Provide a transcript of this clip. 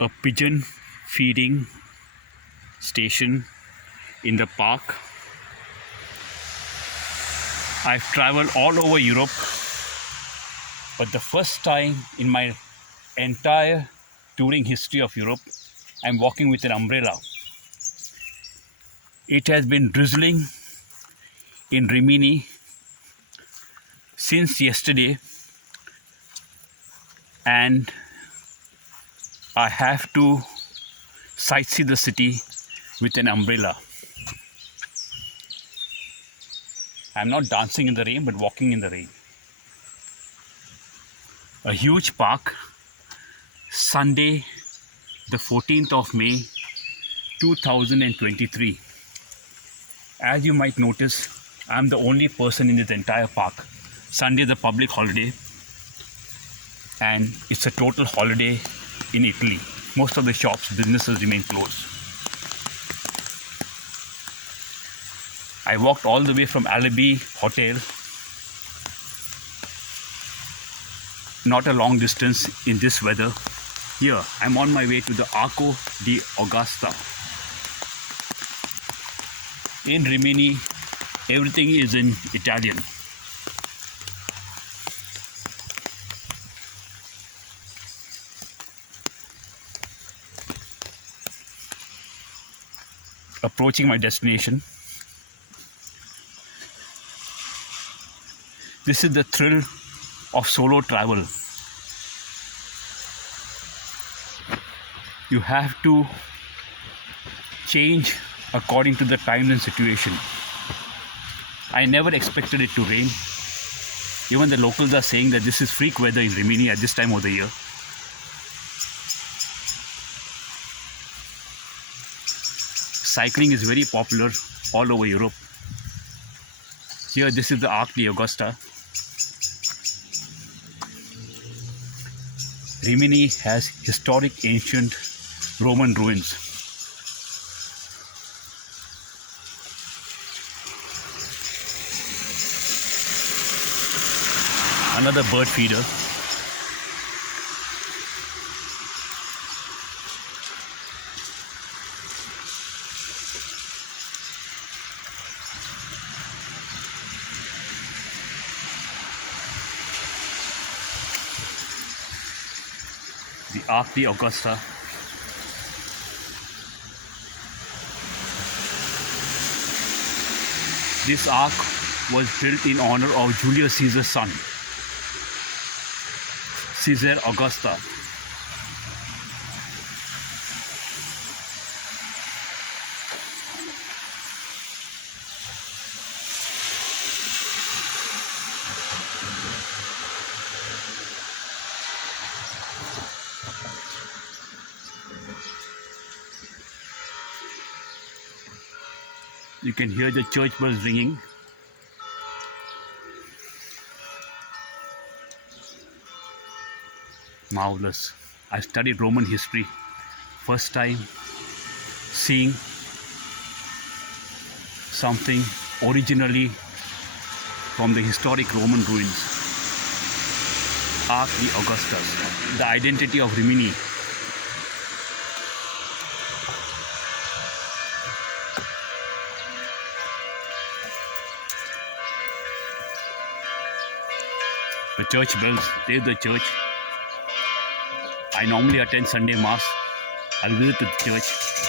a pigeon feeding station in the park. I've traveled all over Europe, but the first time in my entire touring history of Europe, I'm walking with an umbrella. It has been drizzling in Rimini since yesterday, and I have to sightsee the city with an umbrella. I'm not dancing in the rain, but walking in the rain. A huge park, Sunday, the 14th of May, 2023. As you might notice, I'm the only person in this entire park. Sunday is a public holiday, and it's a total holiday in Italy. Most of the shops, businesses remain closed. I walked all the way from Alibi Hotel, not a long distance in this weather. Here, I'm on my way to the Arco di Augusta. In Rimini, everything is in Italian. Approaching my destination. This is the thrill of solo travel. You have to change according to the time and situation. I never expected it to rain. Even the locals are saying that this is freak weather in Rimini at this time of the year. Cycling is very popular all over Europe. Here, this is the Arch of Augustus. Rimini has historic ancient Roman ruins. Another bird feeder. The Arch of Augustus. This arch was built in honor of Julius Caesar's son, Caesar Augustus. You can hear the church bells ringing. Marvelous. I studied Roman history. First time seeing something originally from the historic Roman ruins. Arch of Augustus, the identity of Rimini. The church bells, there's the church. I normally attend Sunday Mass. I'll visit the church.